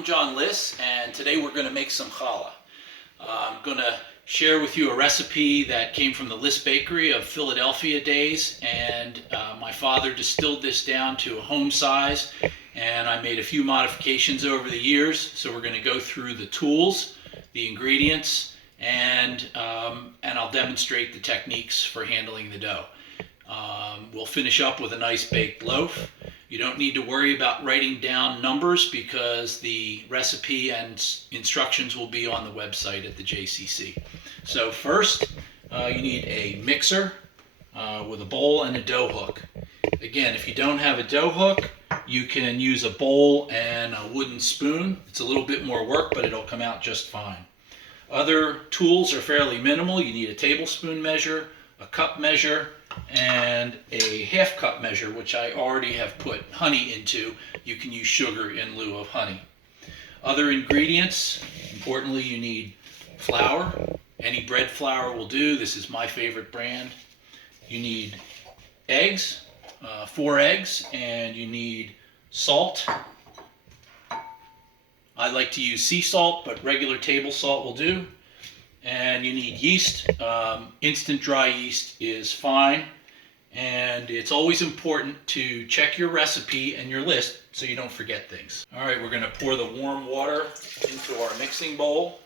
I'm John Liss, and today we're going to make some challah. I'm going to share with you a recipe that came from the Liss Bakery of Philadelphia days, and my father distilled this down to a home size, and I made a few modifications over the years. So we're going to go through the tools, the ingredients, and I'll demonstrate the techniques for handling the dough. We'll finish up with a nice baked loaf. You don't need to worry about writing down numbers because the recipe and instructions will be on the website at the JCC. So first, you need a mixer with a bowl and a dough hook. Again, if you don't have a dough hook, you can use a bowl and a wooden spoon. It's a little bit more work, but it'll come out just fine. Other tools are fairly minimal. You need a tablespoon measure, a cup measure, and a half cup measure, which I already have put honey into. You can use sugar in lieu of honey. Other ingredients, importantly, you need flour. Any bread flour will do. This is my favorite brand. You need eggs, 4 eggs, and you need salt. I like to use sea salt, but regular table salt will do. And you need yeast. Instant dry yeast is fine. And it's always important to check your recipe and your list so you don't forget things. All right, we're going to pour the warm water into our mixing bowl.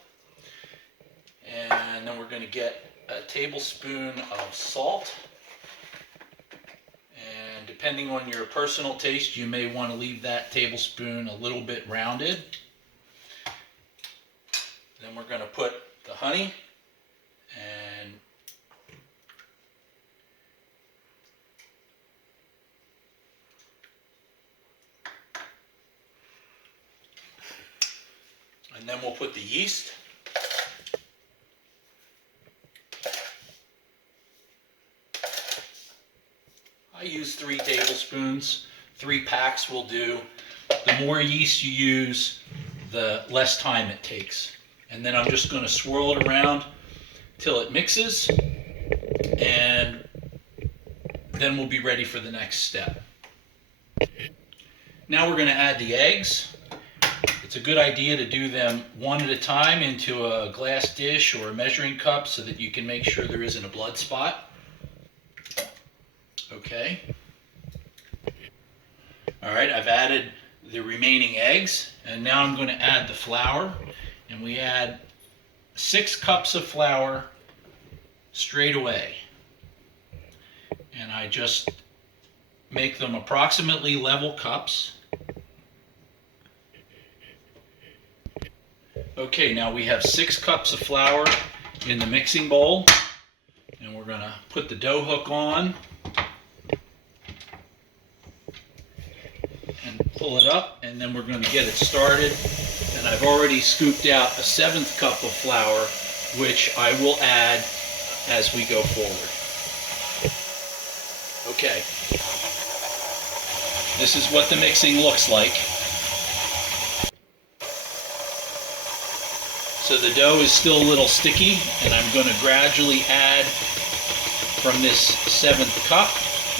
And then we're going to get a tablespoon of salt. And depending on your personal taste, you may want to leave that tablespoon a little bit rounded. Then we're going to put the honey and then we'll put the yeast. I use 3 tablespoons. 3 packs will do. The more yeast you use, the less time it takes. And then I'm just going to swirl it around till it mixes, and then we'll be ready for the next step. Now we're going to add the eggs. It's a good idea to do them one at a time into a glass dish or a measuring cup so that you can make sure there isn't a blood spot. Okay. All right, I've added the remaining eggs, and now I'm going to add the flour. And we add 6 cups of flour straight away. And I just make them approximately level cups. Okay, now we have 6 cups of flour in the mixing bowl. And we're going to put the dough hook on and pull it up, and then we're going to get it started. And I've already scooped out a 7th cup of flour, which I will add as we go forward. Okay. This is what the mixing looks like. So the dough is still a little sticky, and I'm going to gradually add from this 7th cup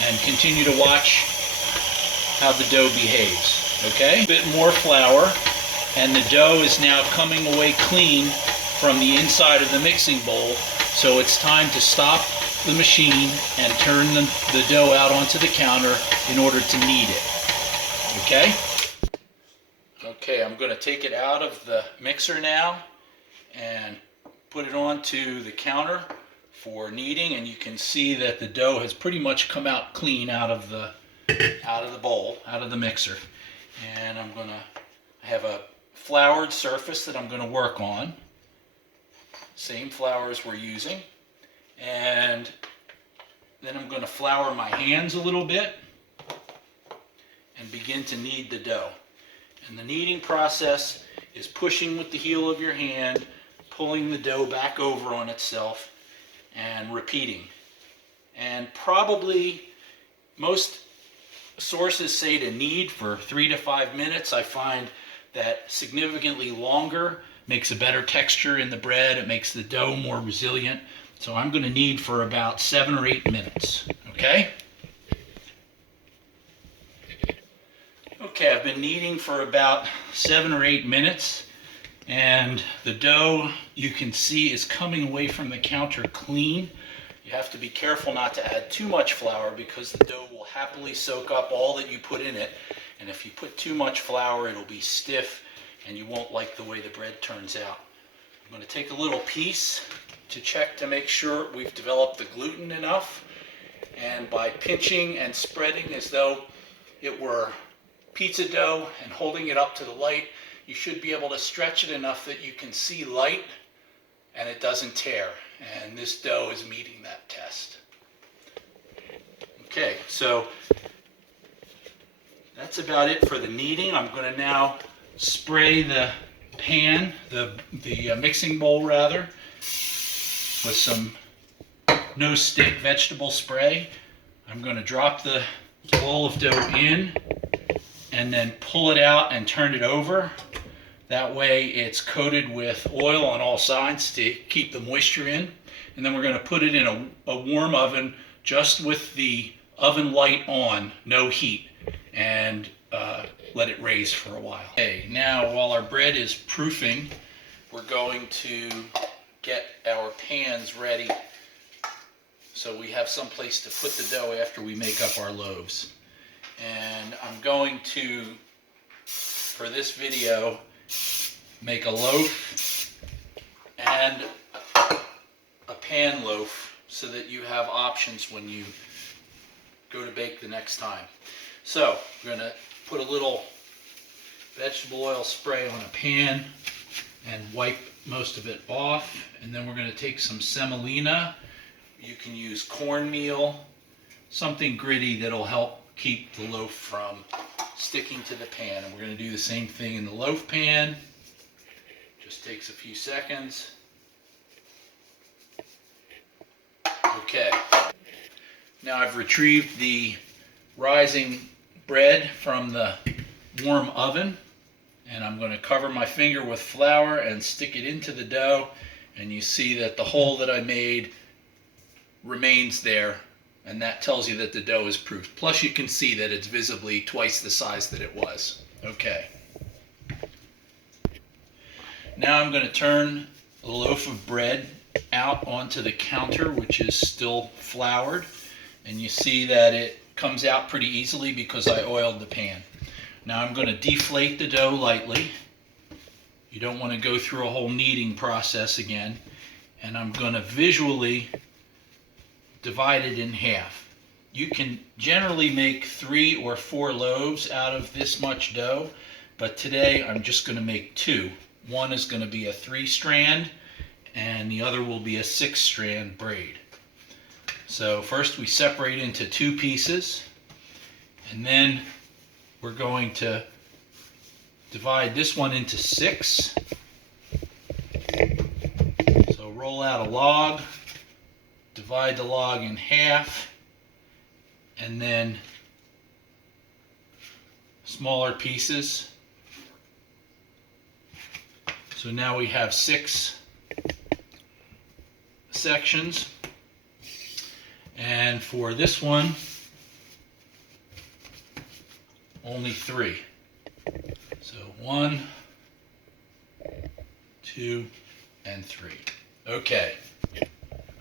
and continue to watch how the dough behaves. Okay? A bit more flour. And the dough is now coming away clean from the inside of the mixing bowl. So it's time to stop the machine and turn the dough out onto the counter in order to knead it. Okay? Okay, I'm going to take it out of the mixer now and put it onto the counter for kneading. And you can see that the dough has pretty much come out clean out of the bowl, out of the mixer. And I'm going to have a floured surface that I'm going to work on. Same flours we're using. And then I'm going to flour my hands a little bit and begin to knead the dough. And the kneading process is pushing with the heel of your hand, pulling the dough back over on itself, and repeating. And probably most sources say to knead for 3 to 5 minutes. I find that significantly longer makes a better texture in the bread. It makes the dough more resilient. So I'm going to knead for about 7 or 8 minutes. Okay? Okay, I've been kneading for about 7 or 8 minutes, and the dough, you can see, is coming away from the counter clean. You have to be careful not to add too much flour because the dough will happily soak up all that you put in it, and if you put too much flour, it'll be stiff and you won't like the way the bread turns out. I'm going to take a little piece to check to make sure we've developed the gluten enough, and by pinching and spreading as though it were pizza dough and holding it up to the light, you should be able to stretch it enough that you can see light and it doesn't tear. And this dough is meeting that test. Okay, so that's about it for the kneading. I'm going to now spray the pan, the mixing bowl rather, with some no-stick vegetable spray. I'm going to drop the ball of dough in and then pull it out and turn it over. That way it's coated with oil on all sides to keep the moisture in. And then we're going to put it in a warm oven just with the oven light on, no heat, and let it raise for a while. Okay, now while our bread is proofing, we're going to get our pans ready so we have some place to put the dough after we make up our loaves. And I'm going to, for this video, make a loaf and a pan loaf so that you have options when you go to bake the next time. So we're going to put a little vegetable oil spray on a pan and wipe most of it off, and then we're going to take some semolina. You can use cornmeal, something gritty that'll help keep the loaf from sticking to the pan. And we're going to do the same thing in the loaf pan. Just takes a few seconds. Okay. Now I've retrieved the rising bread from the warm oven, and I'm going to cover my finger with flour and stick it into the dough, and you see that the hole that I made remains there, and that tells you that the dough is proofed. Plus you can see that it's visibly twice the size that it was. Okay. Now I'm going to turn a loaf of bread out onto the counter, which is still floured, and you see that it comes out pretty easily because I oiled the pan. Now I'm going to deflate the dough lightly. You don't want to go through a whole kneading process again. And I'm going to visually divide it in half. You can generally make 3 or 4 loaves out of this much dough, but today I'm just going to make 2. One is going to be a 3-strand and the other will be a 6-strand braid. So first we separate into 2 pieces, and then we're going to divide this one into 6. So roll out a log, divide the log in half, and then smaller pieces. So now we have 6 sections. And for this one, only 3. So 1, 2, and 3. Okay.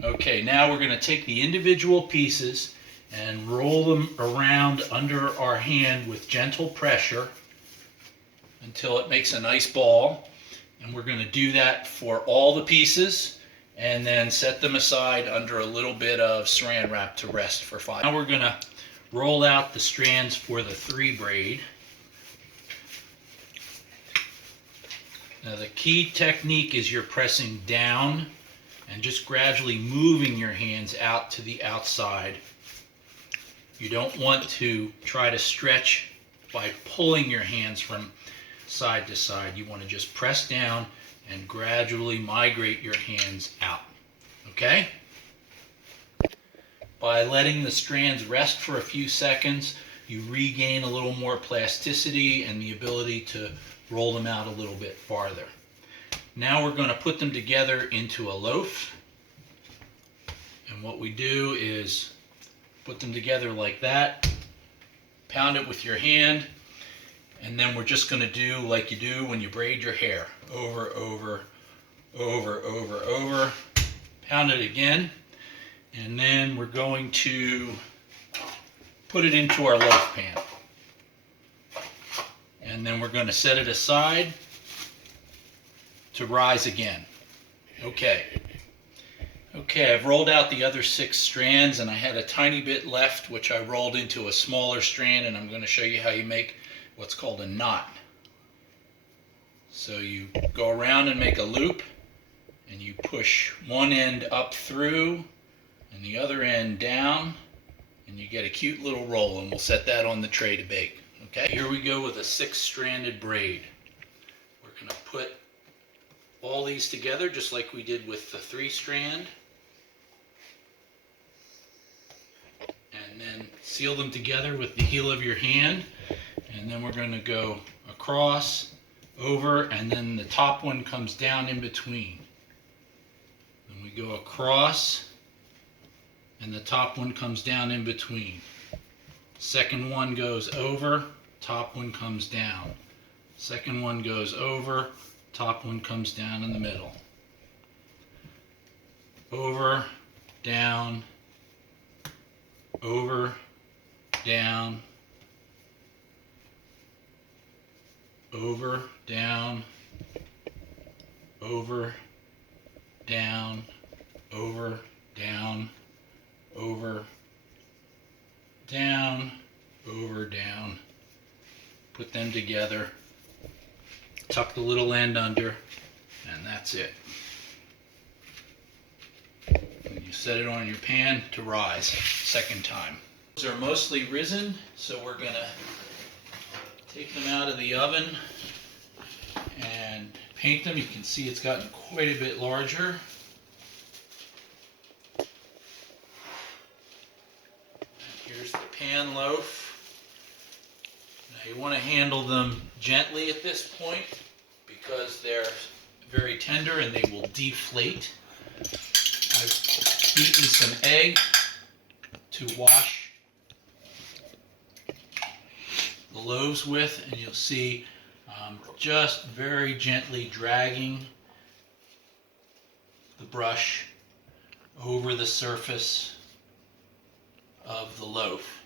Okay, now we're going to take the individual pieces and roll them around under our hand with gentle pressure until it makes a nice ball. And we're going to do that for all the pieces and then set them aside under a little bit of saran wrap to rest for 5. Now we're going to roll out the strands for the 3 braid. Now the key technique is you're pressing down and just gradually moving your hands out to the outside. You don't want to try to stretch by pulling your hands from side to side. You want to just press down and gradually migrate your hands out. Okay? By letting the strands rest for a few seconds, you regain a little more plasticity and the ability to roll them out a little bit farther. Now we're going to put them together into a loaf. And what we do is put them together like that, pound it with your hand, And then we're just going to do like you do when you braid your hair. Over, over, over, over, over. Pound it again. And then we're going to put it into our loaf pan. And then we're going to set it aside to rise again. Okay. Okay, I've rolled out the other 6 strands, and I had a tiny bit left which I rolled into a smaller strand, and I'm going to show you how you make what's called a knot. So you go around and make a loop, and you push one end up through and the other end down, and you get a cute little roll, and we'll set that on the tray to bake. Okay, here we go with a 6-stranded braid. We're going to put all these together just like we did with the 3-strand, and then seal them together with the heel of your hand, and then we're going to go across, over, and then the top one comes down in between. Then we go across, and the top one comes down in between. Second one goes over, top one comes down. Second one goes over, top one comes down in the middle. Over, down, over, down, over, down, over, down, over, down, over, down, over, down. Put them together, tuck the little end under, and that's it. And you set it on your pan to rise, second time. These are mostly risen, so we're going to take them out of the oven and paint them. You can see it's gotten quite a bit larger. And here's the pan loaf. Now you want to handle them gently at this point because they're very tender and they will deflate. I've beaten some egg to wash the loaves with, and you'll see just very gently dragging the brush over the surface of the loaf.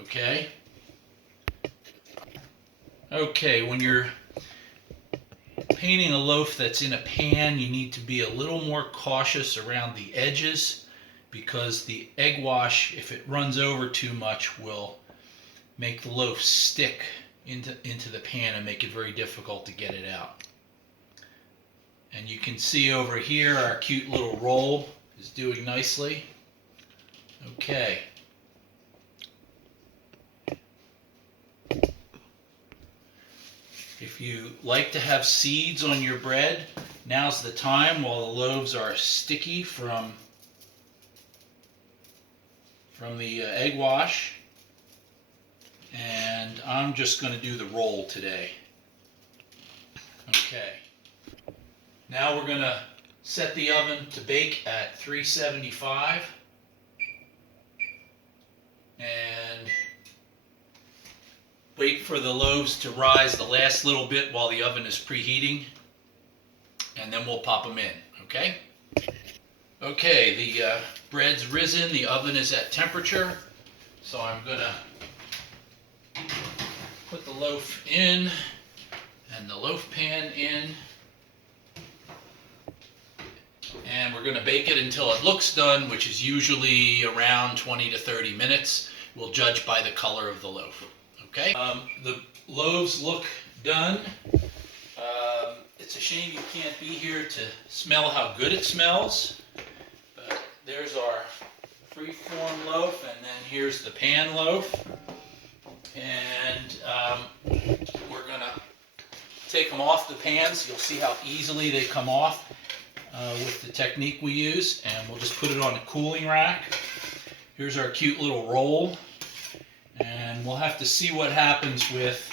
Okay? Okay, when you're painting a loaf that's in a pan, you need to be a little more cautious around the edges because the egg wash, if it runs over too much, will make the loaf stick into the pan and make it very difficult to get it out. And you can see over here our cute little roll is doing nicely. Okay. If you like to have seeds on your bread, now's the time while the loaves are sticky from the egg wash. And I'm just going to do the roll today. Okay. Now we're going to set the oven to bake at 375. And wait for the loaves to rise the last little bit while the oven is preheating. And then we'll pop them in, okay? Okay, the bread's risen, the oven is at temperature. So I'm going to put the loaf in and the loaf pan in, and we're going to bake it until it looks done, which is usually around 20 to 30 minutes. We'll judge by the color of the loaf. Okay? The loaves look done. It's a shame you can't be here to smell how good it smells, but there's our free-form loaf, and then here's the pan loaf. And we're going to take them off the pans. You'll see how easily they come off with the technique we use. And we'll just put it on a cooling rack. Here's our cute little roll. And we'll have to see what happens with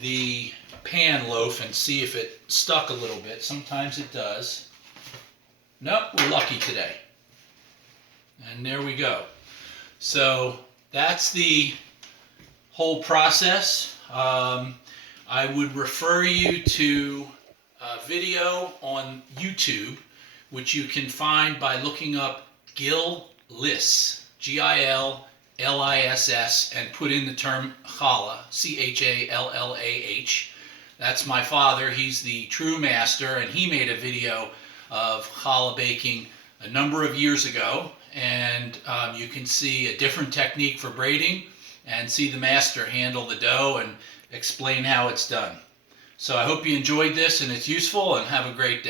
the pan loaf and see if it stuck a little bit. Sometimes it does. Nope, we're lucky today. And there we go. So that's the whole process. I would refer you to a video on YouTube, which you can find by looking up Liss, Gilliss, and put in the term Challah, Challah. That's my father. He's the true master, and he made a video of challah baking a number of years ago, and you can see a different technique for braiding and see the master handle the dough and explain how it's done. So I hope you enjoyed this and it's useful, and have a great day.